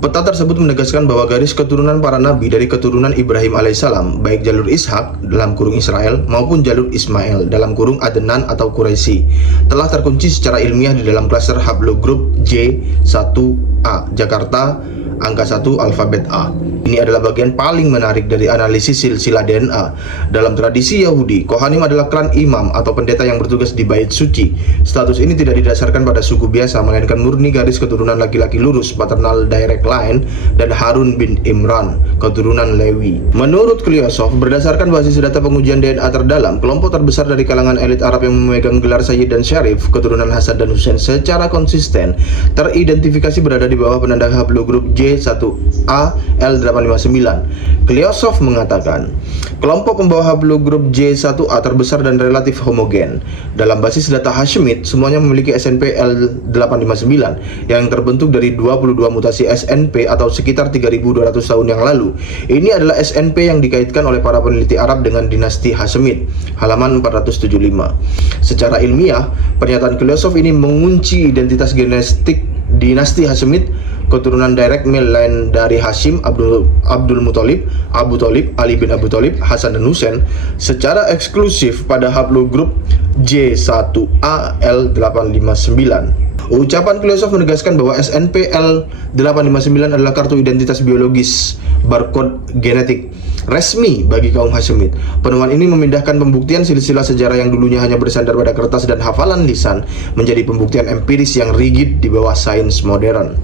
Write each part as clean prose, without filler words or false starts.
Peta tersebut menegaskan bahwa garis keturunan para nabi dari keturunan Ibrahim alaihissalam, baik jalur Ishak dalam kurung Israel maupun jalur Ismail dalam kurung Adnan atau Quraisy, telah terkunci secara ilmiah di dalam klaster haplogroup J1A Jakarta angka 1 alfabet A. Ini adalah bagian paling menarik dari analisis silsilah DNA. Dalam tradisi Yahudi, Kohanim adalah klan imam atau pendeta yang bertugas di bait suci. Status ini tidak didasarkan pada suku biasa, melainkan murni garis keturunan laki-laki lurus, paternal direct line, dan Harun bin Imran, keturunan Lewi. Menurut Klyosov, berdasarkan basis data pengujian DNA terdalam, kelompok terbesar dari kalangan elit Arab yang memegang gelar Sayyid dan Syarif, keturunan Hasan dan Husain, secara konsisten teridentifikasi berada di bawah penanda haplogroup J1A L859. Klyosov mengatakan, kelompok pembawa haplogroup J1A terbesar dan relatif homogen. Dalam basis data Hashemite, semuanya memiliki SNP L859 yang terbentuk dari 22 mutasi SNP atau sekitar 3.200 tahun yang lalu. Ini adalah SNP yang dikaitkan oleh para peneliti Arab dengan dinasti Hashemite, halaman 475. Secara ilmiah, pernyataan Klyosov ini mengunci identitas genetik dinasti Hashemite, keturunan direct male line dari Hashim, Abdul Muthalib, Abu Thalib, Ali bin Abu Thalib, Hasan dan Husain secara eksklusif pada haplogroup J1A L859. Ucapan Klyosov menegaskan bahwa SNP L859 adalah kartu identitas biologis barcode genetik resmi bagi kaum Hashemite. Penemuan ini memindahkan pembuktian silsilah sejarah yang dulunya hanya bersandar pada kertas dan hafalan lisan menjadi pembuktian empiris yang rigid di bawah sains modern.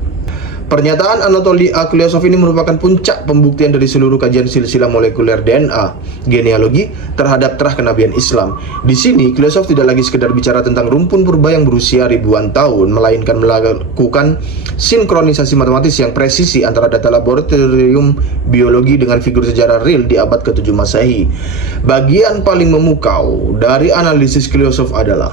Pernyataan Anatoly A. Klyosov ini merupakan puncak pembuktian dari seluruh kajian silsilah molekuler DNA genealogi terhadap terah kenabian Islam. Di sini, Klyosov tidak lagi sekedar bicara tentang rumpun purba yang berusia ribuan tahun, melainkan melakukan sinkronisasi matematis yang presisi antara data laboratorium biologi dengan figur sejarah real di abad ke-7 Masehi. Bagian paling memukau dari analisis Klyosov adalah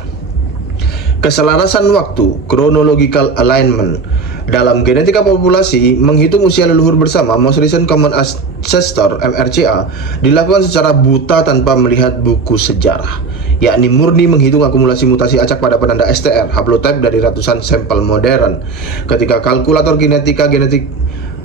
keselarasan waktu, chronological alignment. Dalam genetika populasi, menghitung usia leluhur bersama Most Recent Common Ancestor (MRCA) dilakukan secara buta tanpa melihat buku sejarah, yakni murni menghitung akumulasi mutasi acak pada penanda STR haplotype dari ratusan sampel modern. Ketika kalkulator genetika genetik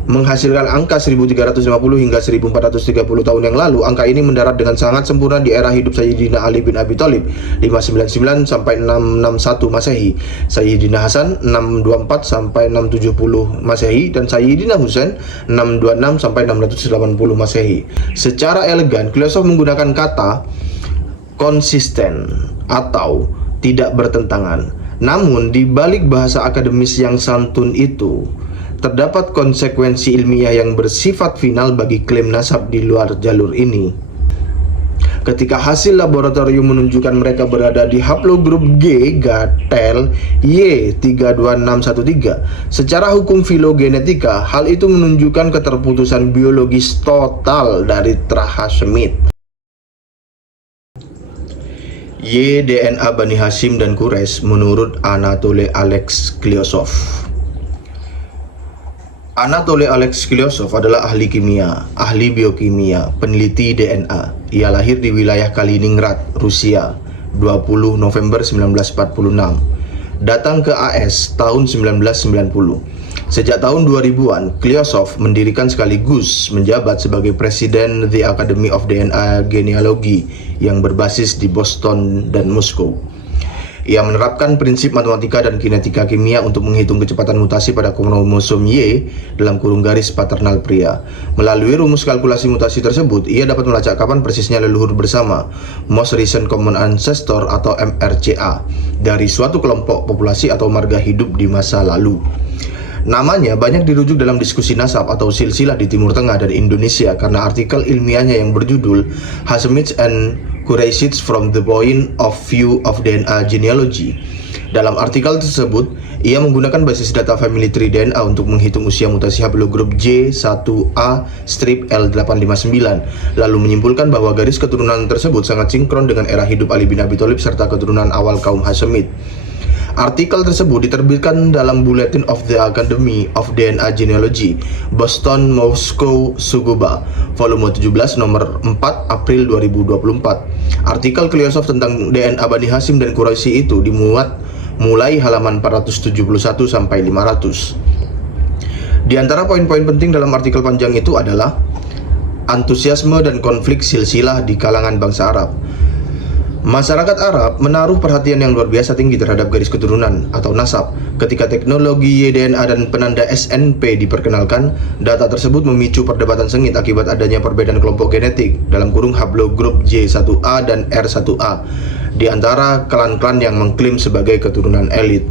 menghasilkan angka 1350 hingga 1430 tahun yang lalu, angka ini mendarat dengan sangat sempurna di era hidup Sayyidina Ali bin Abi Thalib 599 sampai 661 Masehi, Sayyidina Hasan 624 sampai 670 Masehi, dan Sayyidina Husain 626 sampai 680 Masehi. Secara elegan, Klyosov menggunakan kata konsisten atau tidak bertentangan. Namun di balik bahasa akademis yang santun itu terdapat konsekuensi ilmiah yang bersifat final bagi klaim nasab di luar jalur ini. Ketika hasil laboratorium menunjukkan mereka berada di haplogroup G gatel Y32613, secara hukum filogenetika, hal itu menunjukkan keterputusan biologis total dari terah Hashemite. Y-DNA Bani Hashim dan Quraisy menurut Anatoly Alex Klyosov. Anatoly Alex Klyosov adalah ahli kimia, ahli biokimia, peneliti DNA. Ia lahir di wilayah Kaliningrad, Rusia, 20 November 1946. Datang ke AS tahun 1990. Sejak tahun 2000-an, Klyosov mendirikan sekaligus menjabat sebagai presiden The Academy of DNA Genealogy yang berbasis di Boston dan Moskow. Ia menerapkan prinsip matematika dan kinetika kimia untuk menghitung kecepatan mutasi pada kromosom Y dalam kurung garis paternal pria. Melalui rumus kalkulasi mutasi tersebut, ia dapat melacak kapan persisnya leluhur bersama Most Recent Common Ancestor atau MRCA dari suatu kelompok populasi atau marga hidup di masa lalu. Namanya banyak dirujuk dalam diskusi nasab atau silsilah di Timur Tengah dan Indonesia karena artikel ilmiahnya yang berjudul Hashemites and Quraishites from the Point of View of DNA Genealogy. Dalam artikel tersebut, ia menggunakan basis data family tree DNA untuk menghitung usia mutasi haplogroup J1A-L859, lalu menyimpulkan bahwa garis keturunan tersebut sangat sinkron dengan era hidup Ali bin Abi Thalib serta keturunan awal kaum Hashemite. Artikel tersebut diterbitkan dalam Bulletin of the Academy of DNA Genealogy, Boston, Moscow, Sugoba, volume 17, nomor 4, April 2024. Artikel Klyosov tentang DNA Bani Hashim dan Quraisy itu dimuat mulai halaman 471 sampai 500. Di antara poin-poin penting dalam artikel panjang itu adalah antusiasme dan konflik silsilah di kalangan bangsa Arab. Masyarakat Arab menaruh perhatian yang luar biasa tinggi terhadap garis keturunan atau nasab. Ketika teknologi YDNA dan penanda SNP diperkenalkan, data tersebut memicu perdebatan sengit akibat adanya perbedaan kelompok genetik dalam kurung haplogrup J1A dan R1A di antara klan-klan yang mengklaim sebagai keturunan elit.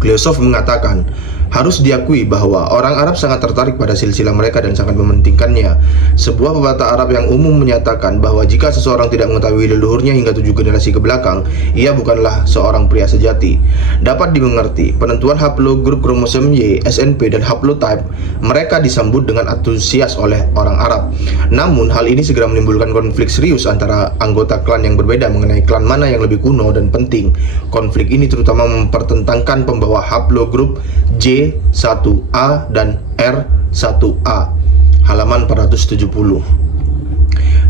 Kleosov mengatakan, harus diakui bahwa orang Arab sangat tertarik pada silsilah mereka dan sangat mementingkannya. Sebuah pepatah Arab yang umum menyatakan bahwa jika seseorang tidak mengetahui leluhurnya hingga 7 generasi ke belakang, ia bukanlah seorang pria sejati. Dapat dimengerti, penentuan haplogrup kromosom Y, SNP, dan haplotype mereka disambut dengan antusias oleh orang Arab. Namun, hal ini segera menimbulkan konflik serius antara anggota klan yang berbeda mengenai klan mana yang lebih kuno dan penting. Konflik ini terutama mempertentangkan pembawa haplogrup J1A dan R1A. Halaman 470.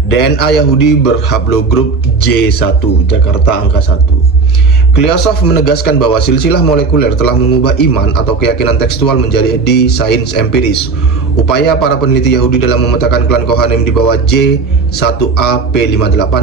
DNA Yahudi berhaplogrup J1, Jakarta angka 1. Kleosov menegaskan bahwa silsilah molekuler telah mengubah iman atau keyakinan tekstual menjadi sains empiris. Upaya para peneliti Yahudi dalam memetakan klan Kohanim di bawah J1AP58,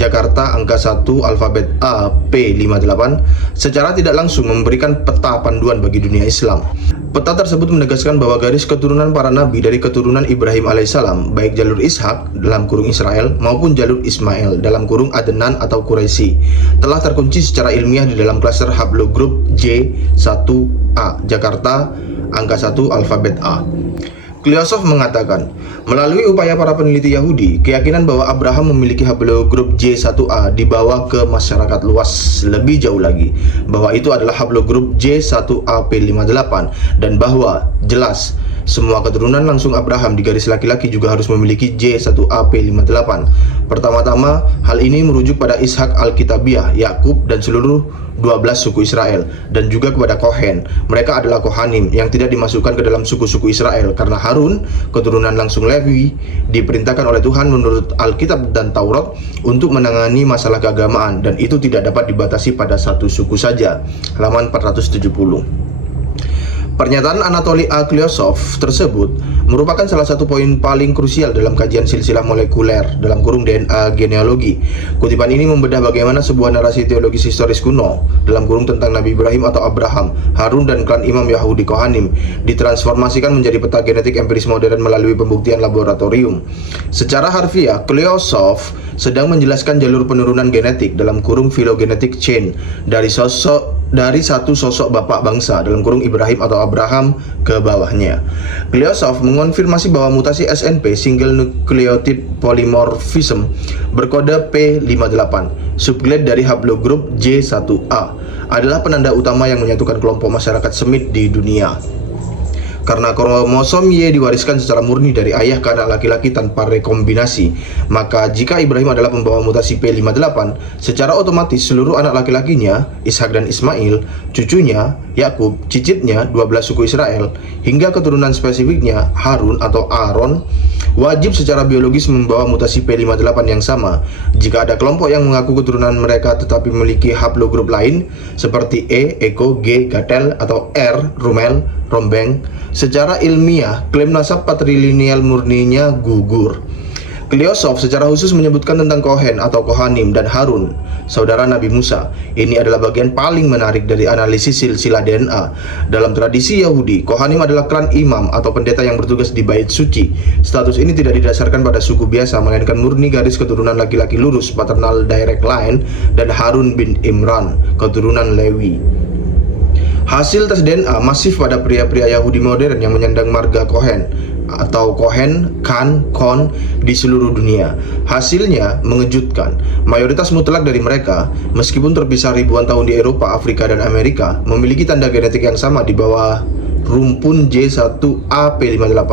Jakarta angka 1 alfabet A P58 secara tidak langsung memberikan peta panduan bagi dunia Islam. Peta tersebut menegaskan bahwa garis keturunan para nabi dari keturunan Ibrahim alaihissalam, baik jalur Ishak dalam kurung Israel maupun jalur Ismail dalam kurung Adnan atau Quraisy, telah terkunci secara ilmiah di dalam klaster haplogrup J1A, Jakarta angka 1 alfabet A. Kleosov mengatakan, melalui upaya para peneliti Yahudi, keyakinan bahwa Abraham memiliki haplogrup J1A dibawa ke masyarakat luas lebih jauh lagi, bahwa itu adalah haplogrup J1AP58, dan bahwa jelas semua keturunan langsung Abraham di garis laki-laki juga harus memiliki J1AP58. Pertama-tama, hal ini merujuk pada Ishak Alkitabiah, Yakub, dan seluruh 12 suku Israel, dan juga kepada Kohen. Mereka adalah Kohanim yang tidak dimasukkan ke dalam suku-suku Israel karena Harun, keturunan langsung Lewi, diperintahkan oleh Tuhan menurut Alkitab dan Taurat untuk menangani masalah keagamaan, dan itu tidak dapat dibatasi pada satu suku saja. Halaman 470. Pernyataan Anatoly A. Kleosov tersebut merupakan salah satu poin paling krusial dalam kajian silsilah molekuler dalam kurung DNA genealogi. Kutipan ini membedah bagaimana sebuah narasi teologis historis kuno dalam kurung tentang Nabi Ibrahim atau Abraham, Harun, dan klan imam Yahudi Kohanim ditransformasikan menjadi peta genetik empiris modern melalui pembuktian laboratorium. Secara harfiah, Kleosov sedang menjelaskan jalur penurunan genetik dalam kurung phylogenetic chain dari satu sosok bapak bangsa dalam kurung Ibrahim atau Abraham ke bawahnya. Kleosov mengonfirmasi bahwa mutasi SNP single nucleotide polymorphism berkode P58 subklad dari haplogrup J1A adalah penanda utama yang menyatukan kelompok masyarakat Semit di dunia. Karena kromosom Y diwariskan secara murni dari ayah ke anak laki-laki tanpa rekombinasi, maka jika Ibrahim adalah pembawa mutasi P58, secara otomatis seluruh anak laki-lakinya, Ishak dan Ismail, cucunya, Yakub, cicitnya, 12 suku Israel, hingga keturunan spesifiknya, Harun atau Aaron, wajib secara biologis membawa mutasi P58 yang sama. Jika ada kelompok yang mengaku keturunan mereka tetapi memiliki haplogrup lain, seperti E, Eko, G, Gatel, atau R, Rumel, Rombeng, secara ilmiah, klaim nasab patrilineal murninya gugur. Kleosov secara khusus menyebutkan tentang Kohen atau Kohanim dan Harun, saudara Nabi Musa. Ini adalah bagian paling menarik dari analisis silsilah DNA. Dalam tradisi Yahudi, Kohanim adalah klan imam atau pendeta yang bertugas di bait suci. Status ini tidak didasarkan pada suku biasa, melainkan murni garis keturunan laki-laki lurus, paternal direct line, dan Harun bin Imran, keturunan Lewi. Hasil tes DNA masif pada pria-pria Yahudi modern yang menyandang marga Kohen atau Kohen, Khan, Kon di seluruh dunia. Hasilnya mengejutkan. Mayoritas mutlak dari mereka, meskipun terpisah ribuan tahun di Eropa, Afrika, dan Amerika, memiliki tanda genetik yang sama di bawah rumpun J1AP58.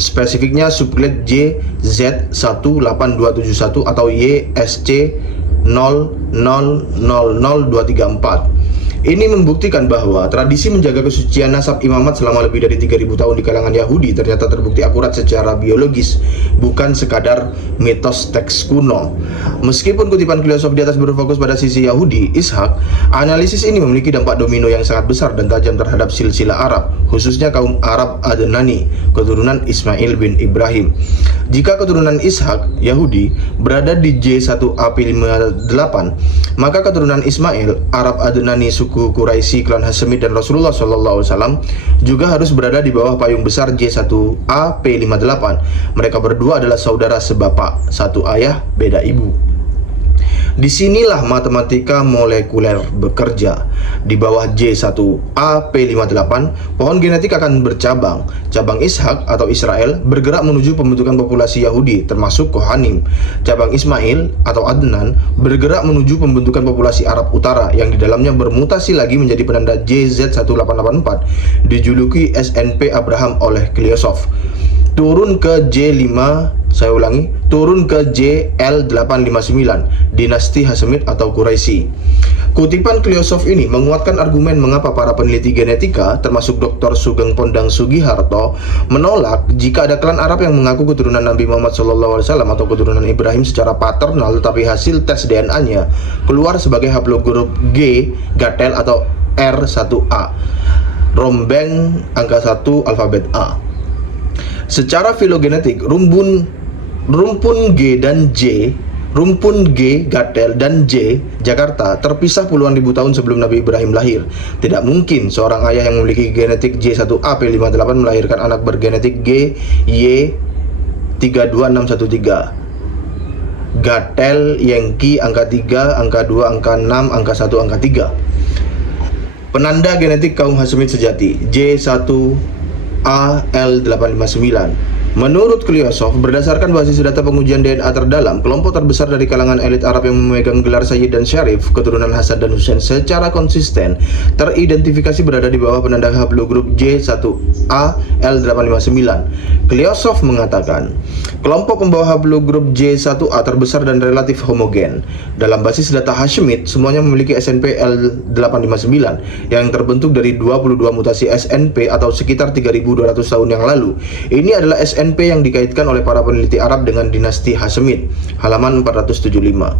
Spesifiknya subklad JZ18271 atau YSC000234. Ini membuktikan bahwa tradisi menjaga kesucian nasab imamat selama lebih dari 3000 tahun di kalangan Yahudi ternyata terbukti akurat secara biologis, bukan sekadar mitos teks kuno. Meskipun kutipan filsuf di atas berfokus pada sisi Yahudi, Ishak, analisis ini memiliki dampak domino yang sangat besar dan tajam terhadap silsilah Arab, khususnya kaum Arab Adnani, keturunan Ismail bin Ibrahim. Jika keturunan Ishak, Yahudi, berada di J1AP58, maka keturunan Ismail, Arab Adnani, suku Quraisy, klan Hashemid, dan Rasulullah SAW juga harus berada di bawah payung besar J1AP58. Mereka berdua adalah saudara sebapak, satu ayah, beda ibu. Disinilah matematika molekuler bekerja. Di bawah J1AP58, pohon genetik akan bercabang. Cabang Ishak atau Israel bergerak menuju pembentukan populasi Yahudi, termasuk Kohanim. Cabang Ismail atau Adnan bergerak menuju pembentukan populasi Arab Utara, yang di dalamnya bermutasi lagi menjadi penanda JZ1884, dijuluki SNP Abraham oleh Kliosov. Turun ke turun ke JL859, dinasti Hashemid atau Quraisy. Kutipan Kliosov ini menguatkan argumen mengapa para peneliti genetika, termasuk Dr. Sugeng Pondang Sugiharto, menolak jika ada klan Arab yang mengaku keturunan Nabi Muhammad SAW atau keturunan Ibrahim secara paternal, tetapi hasil tes DNA-nya keluar sebagai haplogrup G gatel atau R1A, rombeng angka 1 alfabet A. Secara filogenetik, rumpun G dan J, rumpun G, Gatel, dan J, Jakarta, terpisah puluhan ribu tahun sebelum Nabi Ibrahim lahir. Tidak mungkin seorang ayah yang memiliki genetik J1AP58 melahirkan anak bergenetik G, Y, 32613. Gatel, Yankee, angka 3, angka 2, angka 6, angka 1, angka 3. Penanda genetik kaum Hashemid sejati, J1AL859. Menurut Kliosov, berdasarkan basis data pengujian DNA terdalam, kelompok terbesar dari kalangan elit Arab yang memegang gelar Sayyid dan Syarif, keturunan Hasan dan Husain, secara konsisten teridentifikasi berada di bawah penanda haplogrup J1AL859. Kliosov mengatakan, kelompok pembawa haplogrup J1A terbesar dan relatif homogen. Dalam basis data Hashemid, semuanya memiliki SNP L859 yang terbentuk dari 22 mutasi SNP atau sekitar 3.200 tahun yang lalu. Ini adalah SNP yang dikaitkan oleh para peneliti Arab dengan dinasti Hashemid, halaman 475.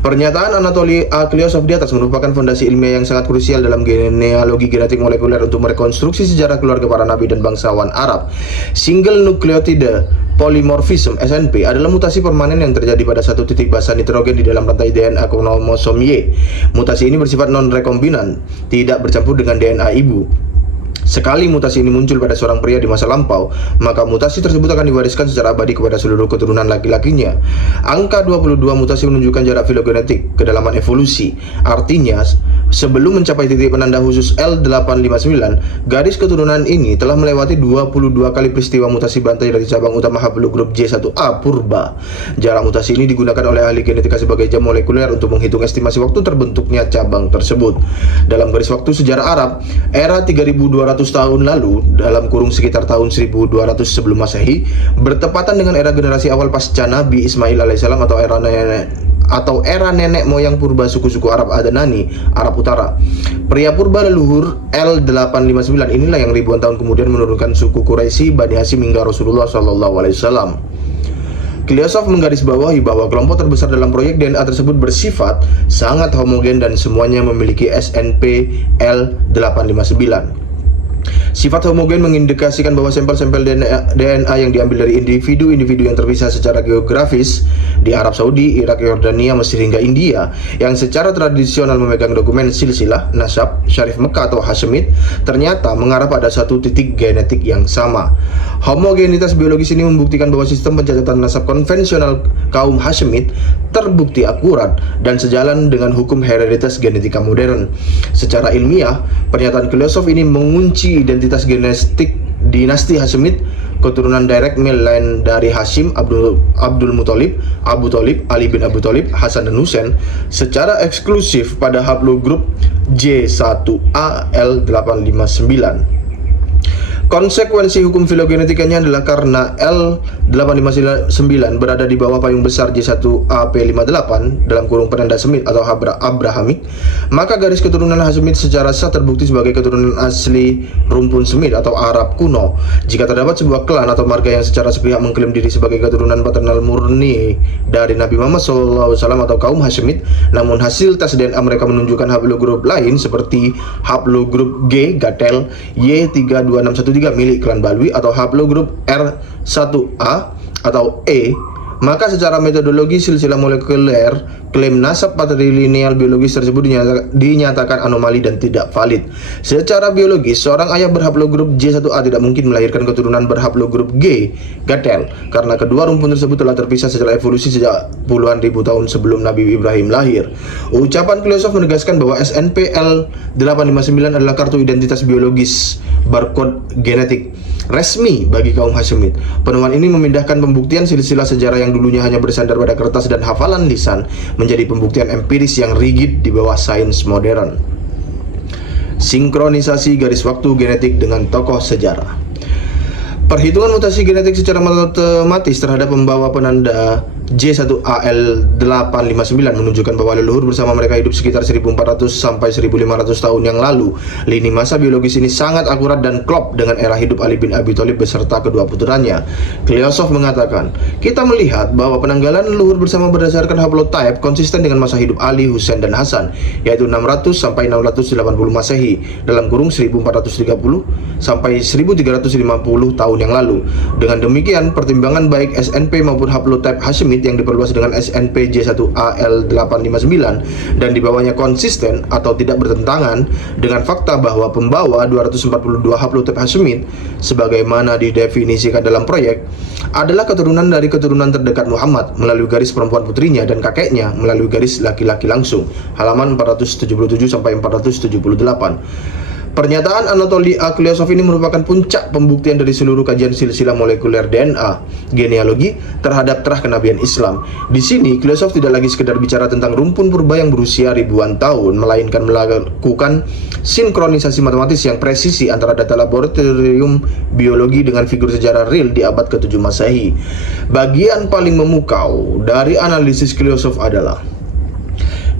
Pernyataan Anatoly A. Kliosov di atas merupakan fondasi ilmiah yang sangat krusial dalam genealogi genetik molekuler untuk merekonstruksi sejarah keluarga para nabi dan bangsawan Arab. Single nucleotide polymorphism SNP adalah mutasi permanen yang terjadi pada satu titik basa nitrogen di dalam rantai DNA kromosom Y. Mutasi ini bersifat non-rekombinan, tidak bercampur dengan DNA ibu. Sekali mutasi ini muncul pada seorang pria di masa lampau, maka mutasi tersebut akan diwariskan secara abadi kepada seluruh keturunan laki-lakinya. Angka 22 mutasi menunjukkan jarak filogenetik, kedalaman evolusi. Artinya, sebelum mencapai titik penanda khusus L859, garis keturunan ini telah melewati 22 kali peristiwa mutasi bantai dari cabang utama haplogrup J1A purba. Jarak mutasi ini digunakan oleh ahli genetika sebagai jam molekuler untuk menghitung estimasi waktu terbentuknya cabang tersebut. Dalam garis waktu sejarah Arab, era 3200 tahun lalu, dalam kurung sekitar tahun 1200 sebelum Masehi, bertepatan dengan era generasi awal pasca Nabi Ismail alaihissalam atau era nenek moyang purba suku-suku Arab Adnani, Arab Utara. Pria purba leluhur L859 inilah yang ribuan tahun kemudian menurunkan suku Quraisy, Bani Hashim hingga Rasulullah SAW. Kliosov menggarisbawahi bahwa kelompok terbesar dalam proyek DNA tersebut bersifat sangat homogen dan semuanya memiliki SNP L859. Sifat homogen mengindikasikan bahwa sampel-sampel DNA yang diambil dari individu-individu yang terpisah secara geografis di Arab Saudi, Irak, Yordania, Mesir hingga India, yang secara tradisional memegang dokumen silsilah, nasab, syarif Mekah atau Hashemid, ternyata mengarah pada satu titik genetik yang sama. Homogenitas biologis ini membuktikan bahwa sistem pencatatan nasab konvensional kaum Hashemid terbukti akurat dan sejalan dengan hukum hereditas genetika modern. Secara ilmiah, pernyataan Kliosov ini mengunci identitas genetik dinasti Hashemid, keturunan direct male line dari Hashim, Abdul Muthalib, Abu Thalib, Ali bin Abu Thalib, Hasan dan Husain, secara eksklusif pada haplogrup J1AL859. Konsekuensi hukum filogenetikanya adalah karena L859 berada di bawah payung besar J1AP58 dalam kurung penanda Semit atau Abrahamik, maka garis keturunan Hashemite secara sah terbukti sebagai keturunan asli rumpun Semit atau Arab kuno. Jika terdapat sebuah klan atau marga yang secara sepihak mengklaim diri sebagai keturunan paternal murni dari Nabi Muhammad SAW atau kaum Hashemite, namun hasil tes DNA mereka menunjukkan haplogrup lain seperti haplogrup G gatel Y32613 milik klan Balwi atau haplogrup R1A atau E, maka secara metodologi silsilah molekuler klaim nasab patrilineal biologis tersebut dinyatakan anomali dan tidak valid. Secara biologis, seorang ayah berhaplogrup J1A tidak mungkin melahirkan keturunan berhaplogrup G gatel karena kedua rumpun tersebut telah terpisah secara evolusi sejak puluhan ribu tahun sebelum Nabi Ibrahim lahir. Ucapan Kleosov menegaskan bahwa SNPL 859 adalah kartu identitas biologis barcode genetik resmi bagi kaum Hashemite. Penemuan ini memindahkan pembuktian silsilah sejarah yang dulunya hanya bersandar pada kertas dan hafalan lisan menjadi pembuktian empiris yang rigid di bawah sains modern. Sinkronisasi garis waktu genetik dengan tokoh sejarah. Perhitungan mutasi genetik secara matematis terhadap pembawa penanda J1AL859 menunjukkan bahwa leluhur bersama mereka hidup sekitar 1400 sampai 1500 tahun yang lalu. Lini masa biologis ini sangat akurat dan klop dengan era hidup Ali bin Abi Thalib beserta kedua putranya. Kleosov mengatakan, kita melihat bahwa penanggalan leluhur bersama berdasarkan haplotype konsisten dengan masa hidup Ali, Husain, dan Hasan, yaitu 600 sampai 680 Masehi dalam kurung 1430 sampai 1350 tahun yang lalu. Dengan demikian, pertimbangan baik SNP maupun haplotype Hashemite yang diperluas dengan SNP J1AL859 dan di bawahnya konsisten atau tidak bertentangan dengan fakta bahwa pembawa 242 haplotype Hashemite sebagaimana didefinisikan dalam proyek adalah keturunan dari keturunan terdekat Muhammad melalui garis perempuan putrinya dan kakeknya melalui garis laki-laki langsung. Halaman 477 sampai 478. Pernyataan Anatoly A. Kleosov ini merupakan puncak pembuktian dari seluruh kajian silsilah molekuler DNA genealogi terhadap terah kenabian Islam. Di sini, Kleosov tidak lagi sekedar bicara tentang rumpun purba yang berusia ribuan tahun, melainkan melakukan sinkronisasi matematis yang presisi antara data laboratorium biologi dengan figur sejarah real di abad ke-7 Masehi. Bagian paling memukau dari analisis Kleosov adalah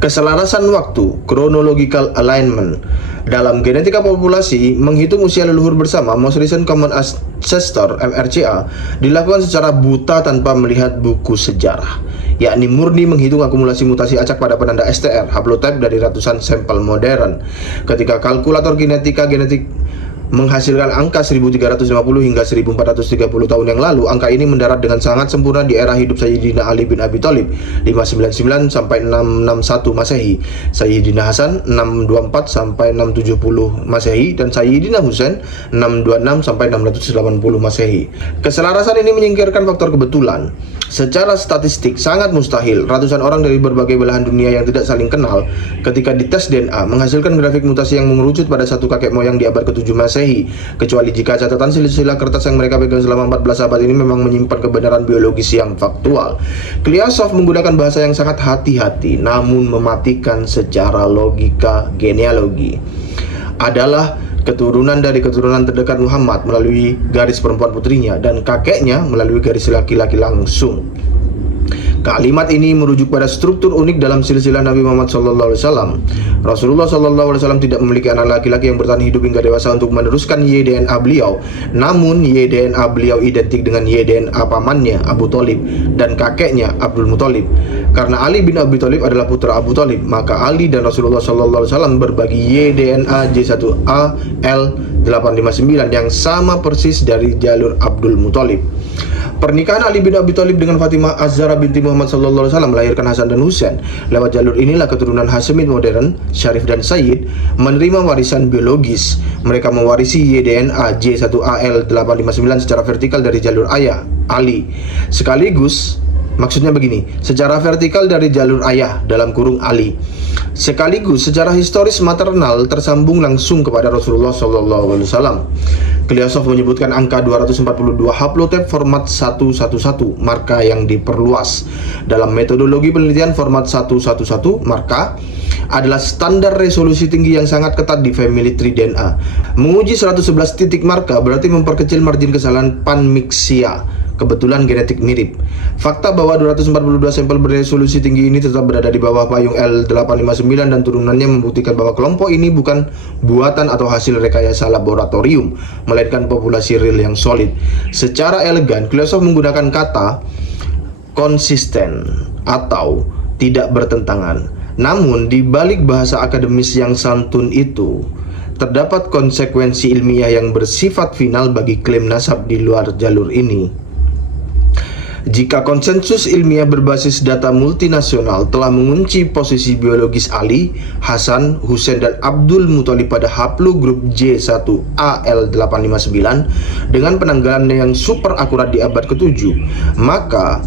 keselarasan waktu, chronological alignment. Dalam genetika populasi, menghitung usia leluhur bersama Most Recent Common Ancestor (MRCA) dilakukan secara buta tanpa melihat buku sejarah, yakni murni menghitung akumulasi mutasi acak pada penanda STR haplotype dari ratusan sampel modern. Ketika kalkulator genetik menghasilkan angka 1350 hingga 1430 tahun yang lalu, angka ini mendarat dengan sangat sempurna di era hidup Sayyidina Ali bin Abi Thalib 599 sampai 661 Masehi, Sayyidina Hasan 624 sampai 670 Masehi, dan Sayyidina Husain 626 sampai 680 Masehi. Keselarasan ini menyingkirkan faktor kebetulan. Secara statistik sangat mustahil ratusan orang dari berbagai belahan dunia yang tidak saling kenal ketika dites DNA menghasilkan grafik mutasi yang mengerucut pada satu kakek moyang di abad ke-7 Masehi, kecuali jika catatan silsilah kertas yang mereka pegang selama 14 abad ini memang menyimpan kebenaran biologis yang faktual. Kleosov menggunakan bahasa yang sangat hati-hati namun mematikan secara logika genealogi. Adalah keturunan dari keturunan terdekat Muhammad melalui garis perempuan putrinya dan kakeknya melalui garis laki-laki langsung. Kalimat ini merujuk pada struktur unik dalam silsilah Nabi Muhammad SAW. Rasulullah SAW tidak memiliki anak laki-laki yang bertahan hidup hingga dewasa untuk meneruskan YDNA beliau. Namun YDNA beliau identik dengan YDNA pamannya Abu Thalib dan kakeknya Abdul Muthalib. Karena Ali bin Abi Thalib adalah putra Abu Thalib, maka Ali dan Rasulullah SAW berbagi YDNA J1AL859 yang sama persis dari jalur Abdul Muthalib. Pernikahan Ali bin Abi Thalib dengan Fatimah Az-Zahra binti Muhammad SAW melahirkan Hasan dan Husain. Lewat jalur inilah keturunan Hashemite modern, Syarif dan Sayyid, menerima warisan biologis. Mereka mewarisi YDNA J1AL859 secara vertikal dari jalur ayah, Ali. Sekaligus Maksudnya begini, secara vertikal dari jalur ayah dalam kurung Ali, sekaligus secara historis maternal tersambung langsung kepada Rasulullah SAW. Kiliosov menyebutkan angka 242 haplotype format 111, marka yang diperluas. Dalam metodologi penelitian, format 111 marka adalah standar resolusi tinggi yang sangat ketat di family tree DNA. Menguji 111 titik marka berarti memperkecil margin kesalahan panmixia, kebetulan genetik mirip. Fakta bahwa 242 sampel beresolusi tinggi ini tetap berada di bawah payung L859 dan turunannya membuktikan bahwa kelompok ini bukan buatan atau hasil rekayasa laboratorium, melainkan populasi real yang solid. Secara elegan, Kiliosov menggunakan kata konsisten atau tidak bertentangan. Namun, di balik bahasa akademis yang santun itu, terdapat konsekuensi ilmiah yang bersifat final bagi klaim nasab di luar jalur ini. Jika konsensus ilmiah berbasis data multinasional telah mengunci posisi biologis Ali, Hasan, Husain, dan Abdul Muthalib pada haplogrup J1AL859 dengan penanggalan yang super akurat di abad ke-7, maka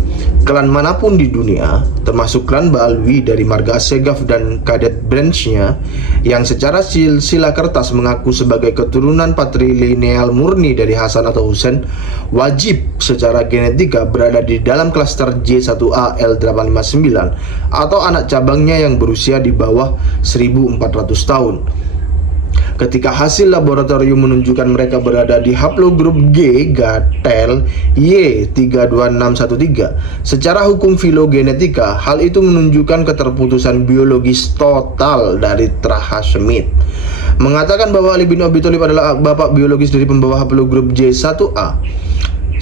klan manapun di dunia, termasuk klan Baalwi dari marga Segaf dan Kadet branchnya, yang secara silsilah kertas mengaku sebagai keturunan patrilineal murni dari Hasan atau Husain, wajib secara genetika berada di dalam klaster J1AL859 atau anak cabangnya yang berusia di bawah 1400 tahun. Ketika hasil laboratorium menunjukkan mereka berada di haplogrup G gatel Y32613, secara hukum filogenetika, hal itu menunjukkan keterputusan biologis total dari Trah Hashemite. Mengatakan bahwa Ali bin Abi Thalib adalah bapak biologis dari pembawa haplogrup J1A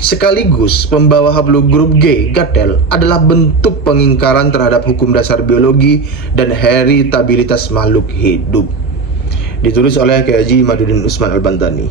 sekaligus pembawa haplogrup G gatel adalah bentuk pengingkaran terhadap hukum dasar biologi dan heritabilitas makhluk hidup. Ditulis oleh Kiai Haji Imaduddin Usman Al-Bantani.